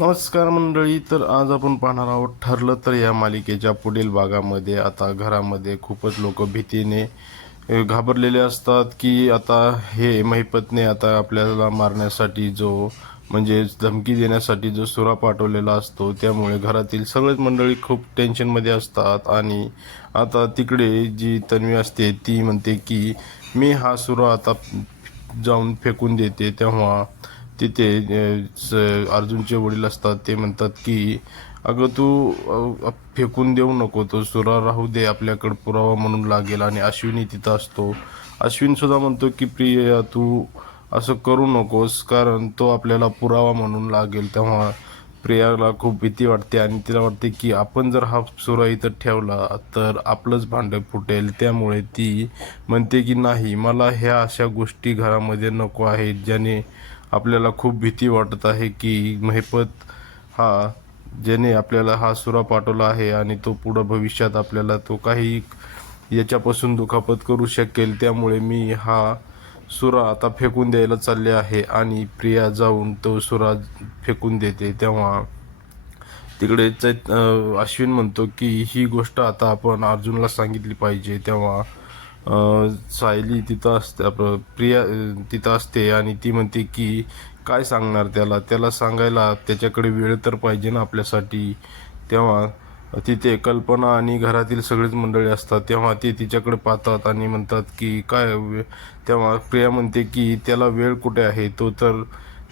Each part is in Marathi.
नमस्कार मंडळी तर आज आपण पाहणार आहोत ठरलं तर या मालिकेच्या पुढील भागामध्ये. आता घरामध्ये खूपच लोक भीतीने घाबरलेले असतात की आता हे महिपतने आता आपल्याला मारण्यासाठी जो म्हणजे धमकी देण्यासाठी जो सुरा पाठवलेला असतो त्यामुळे घरातील सगळेच मंडळी खूप टेन्शनमध्ये असतात. आणि आता तिकडे जी तन्वी असते ती म्हणते की मी हा सुरा आता जाऊन फेकून देते. तेव्हा तिथे स- अर्जुनचे वडील असतात ते म्हणतात की अगं तू फेकून देऊ नको तो सुरा राहू दे आपल्याकडे पुरावा म्हणून लागेल आणि अश्विनी तिथं असतो. अश्विन सुद्धा म्हणतो की प्रिया तू असं करू नकोस कारण तो आपल्याला पुरावा म्हणून लागेल. तेव्हा प्रियाला खूप भीती वाटते आणि तिला वाटते की आपण जर हा सुरा इथं ठेवला तर आपलंच भांडं फुटेल. त्यामुळे ती म्हणते की नाही मला ह्या अशा गोष्टी घरामध्ये नको आहेत ज्याने आपल्याला खूप भीती वाटत आहे की महिपत हा ज्याने आपल्याला हा सुरा पाठवला आहे आणि तो पुढं भविष्यात आपल्याला तो काही याच्यापासून दुखापत करू शकेल त्यामुळे मी हा सुरा आता फेकून द्यायला चालले आहे आणि प्रिया जाऊन तो सुरा फेकून देते. तेव्हा तिकडे चैत अश्विन म्हणतो की ही गोष्ट आता आपण अर्जुनला सांगितली पाहिजे. तेव्हा सायली तिथं असते आपलं प्रिया तिथं असते आणि ती म्हणते की काय सांगणार त्याला? त्याला सांगायला त्याच्याकडे वेळ तर पाहिजे ना आपल्यासाठी. तेव्हा तिथे कल्पना आणि घरातील सगळेच मंडळी असतात. तेव्हा ते तिच्याकडे पाहतात आणि म्हणतात की काय वे- तेव्हा प्रिया म्हणते की त्याला वेळ कुठे आहे? तो तर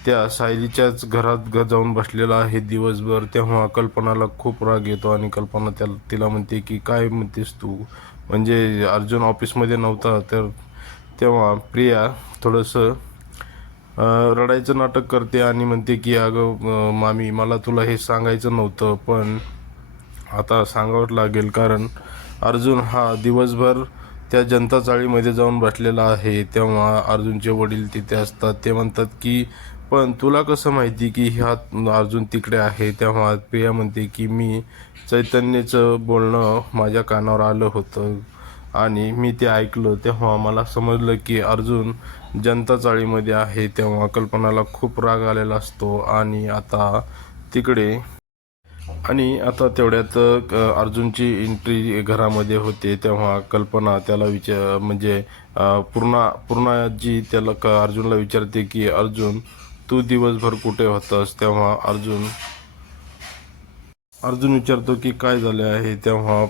त्या सायलीच्याच घरात घ जाऊन बसलेला आहे दिवसभर. तेव्हा कल्पनाला खूप राग येतो आणि कल्पना त्याला तिला म्हणते की काय म्हणतेस तू? म्हणजे अर्जुन ऑफिसमध्ये नव्हता तर तेव्हा प्रिया थोडंसं रडायचं नाटक करते आणि म्हणते की अगं मामी मला तुला हे सांगायचं नव्हतं पण आता सांगावंच लागेल कारण अर्जुन हा दिवसभर त्या जनता चाळीमध्ये जाऊन बसलेला आहे. तेव्हा अर्जुनचे वडील तिथे असतात. ते म्हणतात की पण तुला कसं माहिती की ह्या अर्जुन तिकडे आहे तेव्हा प्रिया म्हणते की मी चैतन्याचं बोलणं माझ्या कानावर आलं होतं. आणि मी ते ऐकलं तेव्हा मला समजलं की अर्जुन जनता चाळीमध्ये आहे तेव्हा कल्पनाला खूप राग आलेला असतो. आणि आता तिकडे आणि आता तेवढ्यात अर्जुनची एंट्री घरामध्ये होते तेव्हा कल्पना त्याला विचार म्हणजे पूर्णा पूर्णाजी त्याला क- अर्जुनला विचारते की अर्जुन तू दिवसभर कुठे होतास तेव्हा अर्जुन अर्जुन विचारतो की काय झाले आहे तेव्हा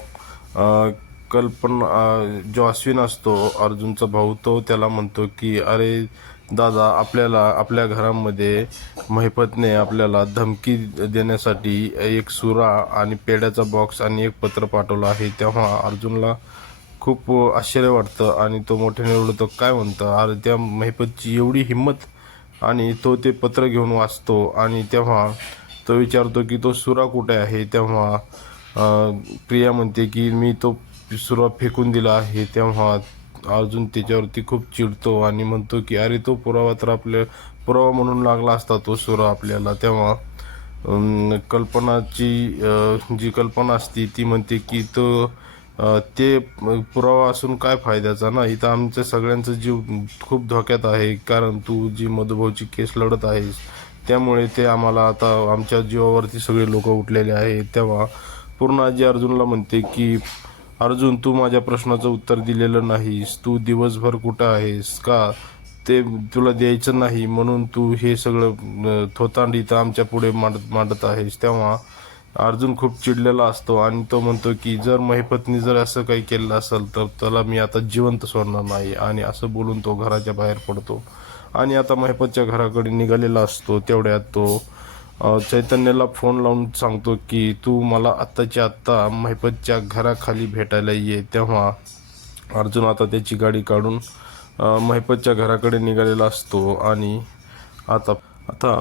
कल्पना जो अश्विन असतो अर्जुनचा भाऊ तो त्याला म्हणतो की अरे दादा आपल्याला आपल्या घरामध्ये महिपतने आपल्याला धमकी देण्यासाठी एक सुरा आणि पेड्याचा बॉक्स आणि एक पत्र पाठवलं आहे. तेव्हा अर्जुनला खूप आश्चर्य वाटतं आणि तो मोठ्याने ओरडतो काय म्हणतं? अरे त्या महिपतची एवढी हिंमत आणि तो ते पत्र घेऊन वाचतो आणि तेव्हा तो विचारतो की तो सुरा कुठे आहे? तेव्हा प्रिया म्हणते की मी तो सुरा फेकून दिला आहे. तेव्हा अर्जुन त्याच्यावरती खूप चिडतो आणि म्हणतो की अरे तो पुरावा तर आपल्या पुरावा म्हणून लागला असता तो सुरा आपल्याला. तेव्हा कल्पनाची जी कल्पना असते ती म्हणते की तो ते पुरावा असून काय फायद्याचा ना? इथं आमच्या सगळ्यांचा जीव खूप धोक्यात आहे. कारण तू जी मधुभाऊची केस लढत आहेस त्यामुळे ते आम्हाला आता आमच्या जीवावरती सगळे लोक उठलेले आहेत. तेव्हा पूर्ण आजी अर्जुनला म्हणते की अर्जुन तू माझ्या प्रश्नाचं उत्तर दिलेलं नाहीस. तू दिवसभर कुठं आहेस? का ते तुला द्यायचं नाही? म्हणून तू हे सगळं थोतांड इथं आमच्या पुढे मांडत मांडत आहेस. तेव्हा अर्जुन खूप चिडलेला असतो आणि तो म्हणतो की जर महिपतनी जर असं काही केलं असेल तर त्याला मी आता जिवंत सोडणार नाही. आणि असं बोलून तो घराच्या बाहेर पडतो. आणि आता महिपतच्या घराकडे निघालेला असतो. तेवढ्यात तो चैतन्याला फोन लावून सांगतो की तू मला आत्ताच्या आत्ता महिपतच्या घराखाली भेटायला ये. तेव्हा अर्जुन आता त्याची गाडी काढून महिपतच्या घराकडे निघालेला असतो. आणि आता आता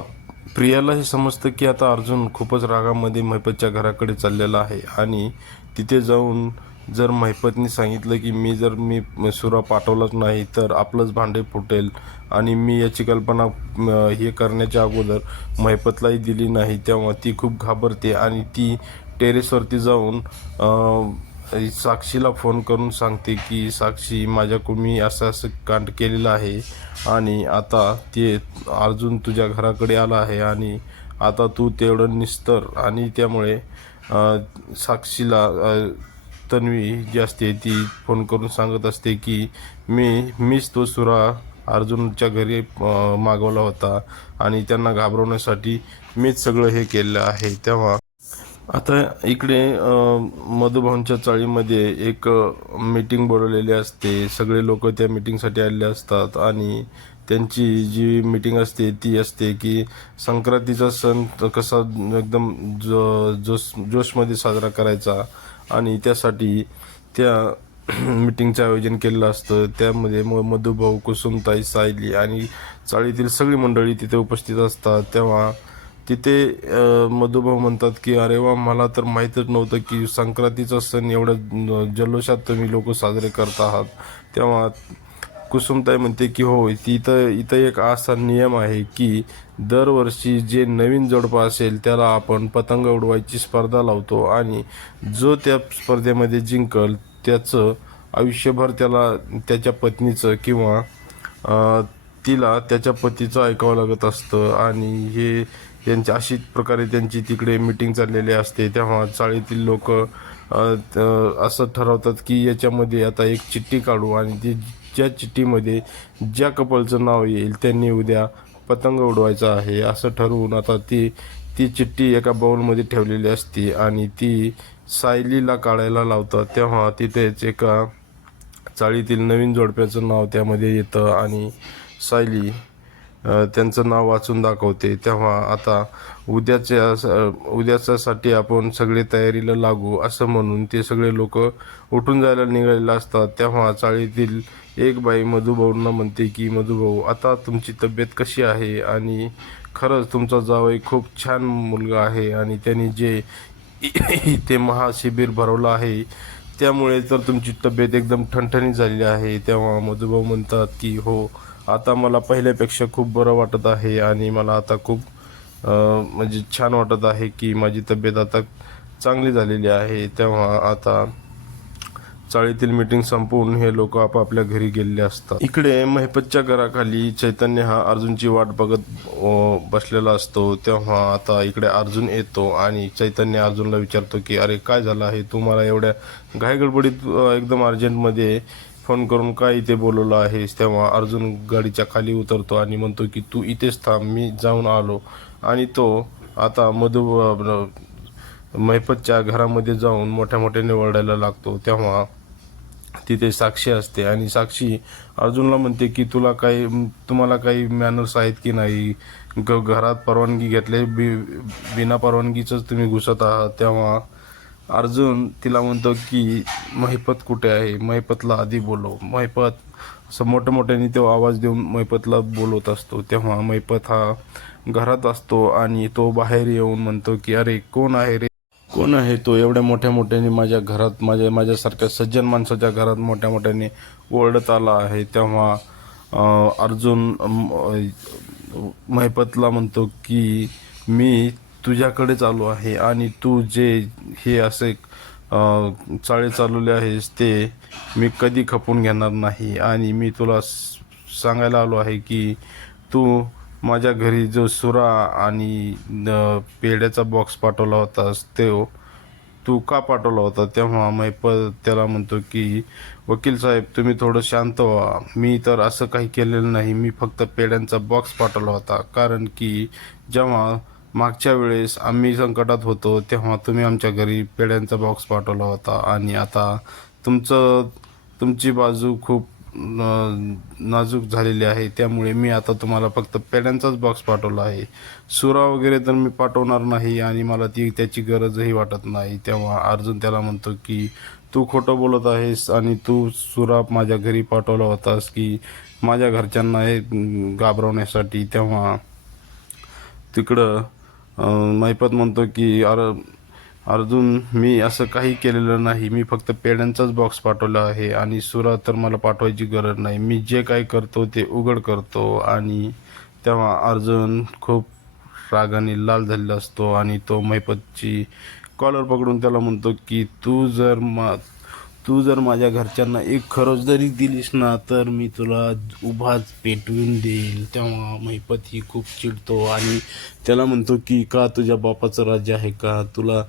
प्रियाला हे समजतं की आता अर्जुन खूपच रागामध्ये महिपतच्या घराकडे चाललेला आहे आणि तिथे जाऊन जर महिपतनी सांगितलं की मी जर मी सुरा पाठवलाच नाही तर आपलंच भांडे फुटेल आणि मी याची कल्पना हे करण्याच्या अगोदर महिपतलाही दिली नाही तेव्हा ती खूप घाबरते आणि ती टेरेसवरती जाऊन साक्षीला फोन करून सांगते की साक्षी माझ्याकडून मी असं असं कांड केलेलं आहे आणि आता ते अर्जुन तुझ्या घराकडे आला आहे आणि आता तू तेवढं निस्तर आणि त्यामुळे साक्षीला तन्वी जी असते ती फोन करून सांगत असते की मी मीच तो सुरा अर्जुनच्या घरी मागवला होता आणि त्यांना घाबरवण्यासाठी मीच सगळं हे केलं आहे. तेव्हा आता इकडे मधुभाऊंच्या चाळीमध्ये एक मीटिंग बोलवलेली असते. सगळे लोक त्या मीटिंगसाठी आलेले असतात आणि त्यांची जी मीटिंग असते ती असते की संक्रांतीचा सण कसा एकदम जो जोश जोशमध्ये साजरा करायचा आणि त्यासाठी त्या मीटिंगचं आयोजन केलेलं असतं. त्यामध्ये म मधुभाऊ कुसुमताई सायली आणि चाळीतील सगळी मंडळी तिथे उपस्थित असतात. तेव्हा तिथे मधुभाऊ म्हणतात की अरे वा मला तर माहीतच नव्हतं की संक्रांतीचा सण एवढ्या जल्लोषात तुम्ही लोक साजरे करत आहात. तेव्हा कुसुमताई म्हणते की हो तिथं इथं एक असा नियम आहे की दरवर्षी जे नवीन जोडपं असेल त्याला आपण पतंग उडवायची स्पर्धा लावतो आणि जो त्या स्पर्धेमध्ये जिंकल त्याचं आयुष्यभर त्याला त्याच्या पत्नीचं किंवा तिला त्याच्या पतीचं ऐकावं लागत असतं आणि हे त्यांच्या अशी प्रकारे त्यांची तिकडे मीटिंग चाललेली असते. तेव्हा चाळीतील लोक असं ठरवतात की याच्यामध्ये आता एक चिठ्ठी काढू आणि ती ज्या चिठ्ठीमध्ये ज्या कपलचं नाव येईल त्यांनी उद्या पतंग उडवायचा आहे असं ठरवून आता ती ती चिठ्ठी एका बाउलमध्ये ठेवलेली असते आणि ती सायलीला काढायला लावतात. तेव्हा तिथेच एका चाळीतील नवीन जोडप्याचं नाव त्यामध्ये येतं आणि सायली त्यांचं नाव वाचून दाखवते. तेव्हा आता उद्याच्या उद्याच्यासाठी आपण सगळे तयारीला लागू असं म्हणून ते सगळे लोक उठून जायला निघालेले असतात. तेव्हा चाळीतील एक बाई मधुभाऊंना म्हणते की मधुभाऊ आता तुमची तब्येत कशी आहे? आणि खरंच तुमचा जावई खूप छान मुलगा आहे आणि त्यांनी जे ते महाशिबिर भरवलं आहे त्यामुळे तर तुमची तब्येत एकदम ठणठणीत झालेली आहे. तेव्हा मधुभाऊ म्हणतात की हो आता मला पहिल्यापेक्षा खूप बरं वाटत आहे आणि मला आता खूप म्हणजे छान वाटत आहे की माझी तब्येत आता चांगली झालेली आहे. तेव्हा आता चाळीतील मीटिंग संपवून हे लोक आपापल्या घरी गेलेले असतात. इकडे महिपतच्या घराखाली चैतन्य हा अर्जुनची वाट बघत बसलेला असतो. तेव्हा आता इकडे अर्जुन येतो आणि चैतन्य अर्जुनला विचारतो की अरे काय झालं आहे? तू मला एवढ्या घाईगडबडीत एकदम अर्जंटमध्ये फोन करून काय इथे बोलवलं आहेस? तेव्हा अर्जुन गाडीच्या खाली उतरतो आणि म्हणतो की तू इथेच थांब मी जाऊन आलो. आणि तो आता मधु अ, महिपतच्या घरामध्ये जाऊन मोठ्या मोठ्याने ओरडायला लागतो. तेव्हा तिथे साक्षी असते आणि साक्षी अर्जुनला म्हणते की तुला काही तुम्हाला काही मॅनर्स आहेत की नाही? ग घरात परवानगी घेतले बी बिना परवानगीचंच तुम्ही घुसत आहात. तेव्हा अर्जुन तिला म्हणतो की महिपत कुठे आहे? महिपतला आधी बोलव. महिपत? असं मोठ्या मोठ्याने तो आवाज देऊन महिपतला बोलवत असतो. तेव्हा महिपत हा घरात असतो आणि तो बाहेर येऊन म्हणतो की अरे कोण आहे रे? कोण आहे तो? एवढ्या मोठ्या मोठ्याने माझ्या घरात माझ्या माझ्यासारख्या सज्जन माणसाच्या घरात मोठ्या मोठ्याने ओरडत आला आहे. तेव्हा अर्जुन महिपतला म्हणतो की मी तुझ्याकडेच आलो आहे आणि तू जे हे असे चाळे चालवले आहेस ते मी कधी खपून घेणार नाही. आणि मी तुला सांगायला आलो आहे की तू माझ्या घरी जो सुरा आणि पेढ्याचा बॉक्स पाठवला होतास तो तू का पाठवला होता? तेव्हा मैप त्याला म्हणतो की वकील साहेब तुम्ही थोडं शांत व्हा. मी तर असं काही केलेलं नाही. मी फक्त पेढ्यांचा बॉक्स पाठवला होता. कारण की जेव्हा मागच्या वेळेस आम्ही संकटात होतो तेव्हा तुम्ही आमच्या घरी पेढ्यांचा बॉक्स पाठवला होता आणि आता तुमचं तुमची बाजू खूप नाजूक झालेली आहे. त्यामुळे मी आता तुम्हाला फक्त पेड्यांचाच बॉक्स पाठवला आहे. सुरा वगैरे तर मी पाठवणार नाही आणि मला ती त्याची गरजही वाटत नाही. तेव्हा अर्जुन त्याला म्हणतो की तू खोटं बोलत आहेस आणि तू सुरा माझ्या घरी पाठवला होतास की माझ्या घरच्यांना हे घाबरवण्यासाठी. तेव्हा तिकडं मैपत म्हणतो की अर अर्जुन मी असं काही केलेलं नाही. मी फक्त पेड्यांचाच बॉक्स पाठवला आहे आणि सुरा तर मला पाठवायची गरज नाही. मी जे काय करतो ते उघड करतो आणि तेव्हा अर्जुन खूप रागाने लाल झालेला असतो आणि तो मैपतची कॉलर पकडून त्याला म्हणतो की तू जर मा तू जर माझ्या घरच्यांना एक खरंच जरी दिलीस ना तर मी तुला उभाच पेटवून देईल तेव्हा महिपत ही खूप चिडतो आणि त्याला म्हणतो की का तुझ्या बापाचं राज्य आहे का? तुला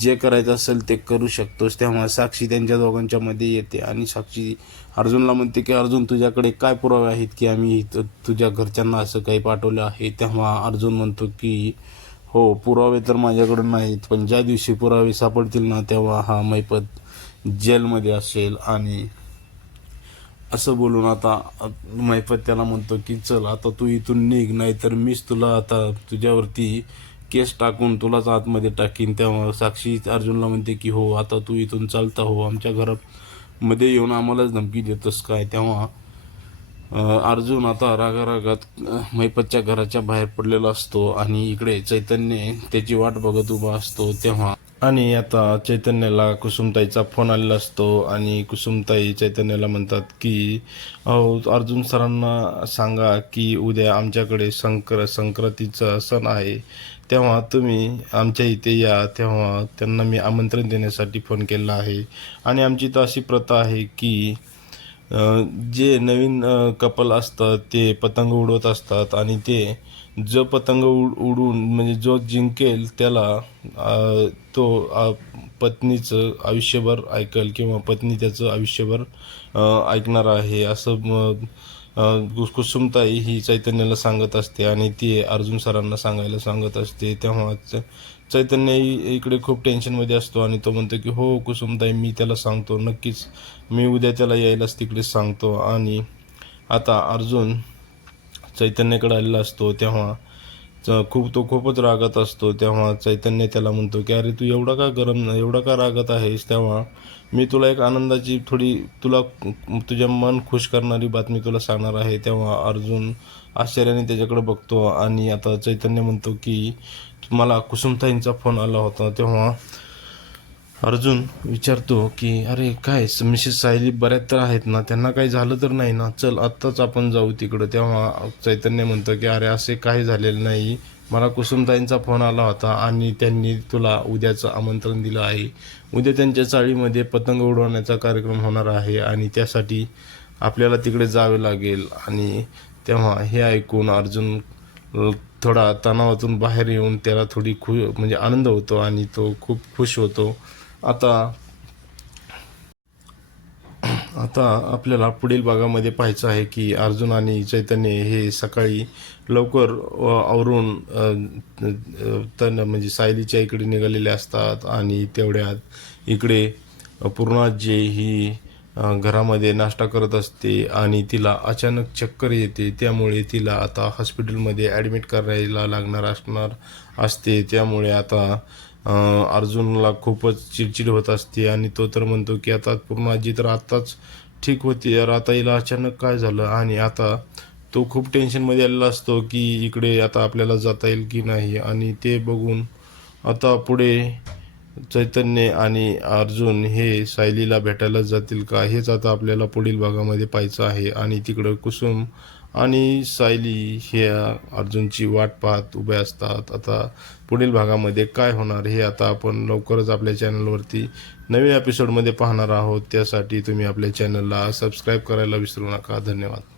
जे करायचं असेल ते करू शकतोस. तेव्हा साक्षी त्यांच्या दोघांच्या मध्ये येते आणि साक्षी अर्जुनला म्हणते की अर्जुन तुझ्याकडे काय पुरावे आहेत की आम्ही तुझ्या घरच्यांना असं काही पाठवलं आहे? तेव्हा अर्जुन म्हणतो की हो पुरावे तर माझ्याकडून नाहीत पण ज्या दिवशी पुरावे सापडतील ना तेव्हा हा मैपत जेलमध्ये असेल आणि असं बोलून आता मैफत त्याला म्हणतो की चल आता तू इथून निघ नाही तर मीच तुला आता तुझ्यावरती केस टाकून तुलाच आतमध्ये टाकीन. तेव्हा साक्षी अर्जुनला म्हणते की हो आता तू इथून चालता हो आमच्या घरामध्ये येऊन आम्हालाच धमकी देतोस काय? तेव्हा अर्जुन आता रागारागात मैपतच्या घराच्या बाहेर पडलेला असतो आणि इकडे चैतन्य त्याची वाट बघत उभा असतो. तेव्हा आणि आता चैतन्याला कुसुमताईचा फोन आलेला असतो आणि कुसुमताई चैतन्याला म्हणतात की अहो अर्जुन सरांना सांगा की उद्या आमच्याकडे संक्र संक्रांतीचा सण आहे. तेव्हा तुम्ही आमच्या इथे या. तेव्हा त्यांना मी आमंत्रण देण्यासाठी फोन केला आहे. आणि आमची तर अशी प्रथा आहे की जे नवीन कपल असतात ते पतंग उडवत असतात आणि ते जो पतंग उड उडून म्हणजे जो जिंकेल त्याला तो पत्नीचं आयुष्यभर ऐकेल किंवा पत्नी त्याचं आयुष्यभर ऐकणार आहे असं कुसुमताई ही चैतन्याला सांगत असते आणि ती अर्जुन सरांना सांगायला सांगत असते. तेव्हा चैतन्य इकडे खूप टेन्शनमध्ये असतो आणि तो म्हणतो की हो कुसुमताई मी त्याला सांगतो. नक्कीच मी उद्या त्याला यायलाच तिकडे सांगतो. आणि आता अर्जुन चैतन्याकडे आलेला असतो तेव्हा खूप तो खूपच रागात असतो. तेव्हा चैतन्य त्याला म्हणतो की अरे तू एवढा का गरम एवढा का रागात आहेस? तेव्हा मी तुला एक आनंदाची थोडी तुला तुझ्या मन खुश करणारी बातमी तुला सांगणार आहे. तेव्हा अर्जुन आश्चर्याने त्याच्याकडे बघतो आणि आता चैतन्य म्हणतो की मला कुसुमताईंचा फोन आला होता. तेव्हा अर्जुन विचारतो की अरे काय? मिसेस सायली बऱ्याच तर आहेत ना? त्यांना काही झालं तर नाही ना? चल आत्ताच आपण जाऊ तिकडं. तेव्हा चैतन्य म्हणतं की अरे असे काही झालेलं नाही. मला कुसुमताईंचा फोन आला होता आणि त्यांनी तुला उद्याचं आमंत्रण दिलं आहे. उद्या त्यांच्या चाळीमध्ये पतंग उडवण्याचा कार्यक्रम होणार आहे आणि त्यासाठी आपल्याला तिकडे जावे लागेल. आणि तेव्हा हे ऐकून अर्जुन थोडा तणावातून बाहेर येऊन त्याला थोडी खु म्हणजे आनंद होतो आणि तो खूप खुश होतो. आता आता आपल्याला पुढील भागामध्ये पाहायचं आहे की अर्जुन आणि चैतन्य हे सकाळी लवकर आवरून तन म्हणजे सायलीच्या इकडे निघालेले असतात आणि तेवढ्यात इकडे पूर्णाजी ही घरामध्ये नाश्ता करत असते आणि तिला अचानक चक्कर येते. त्यामुळे तिला आता हॉस्पिटलमध्ये ॲडमिट करायला लागणार असणार असते. त्यामुळे आता अर्जुनला खूपच चिडचिड होत असते आणि तो तर म्हणतो की आता पूर्ण आजी तर आत्ताच ठीक होती. यार आता हिला अचानक काय झालं? आणि आता तो खूप टेन्शनमध्ये आलेला असतो की इकडे आता आपल्याला जाता येईल की नाही? आणि ते बघून आता पुढे चैतन्य आणि अर्जुन हे सायलीला भेटायला जातील का? हेच आता आपल्याला पुढील भागामध्ये पाहायचं आहे. आणि तिकडं कुसुम आणि सायली ह्या अर्जुनची वाट पाहत उभे असतात. आता पुढील भागामध्ये काय होणार हे आता आपण लवकरच आपल्या चॅनलवरती नवीन एपिसोडमध्ये पाहणार आहोत. त्यासाठी तुम्ही आपल्या चॅनलला सबस्क्राईब करायला विसरू नका. धन्यवाद.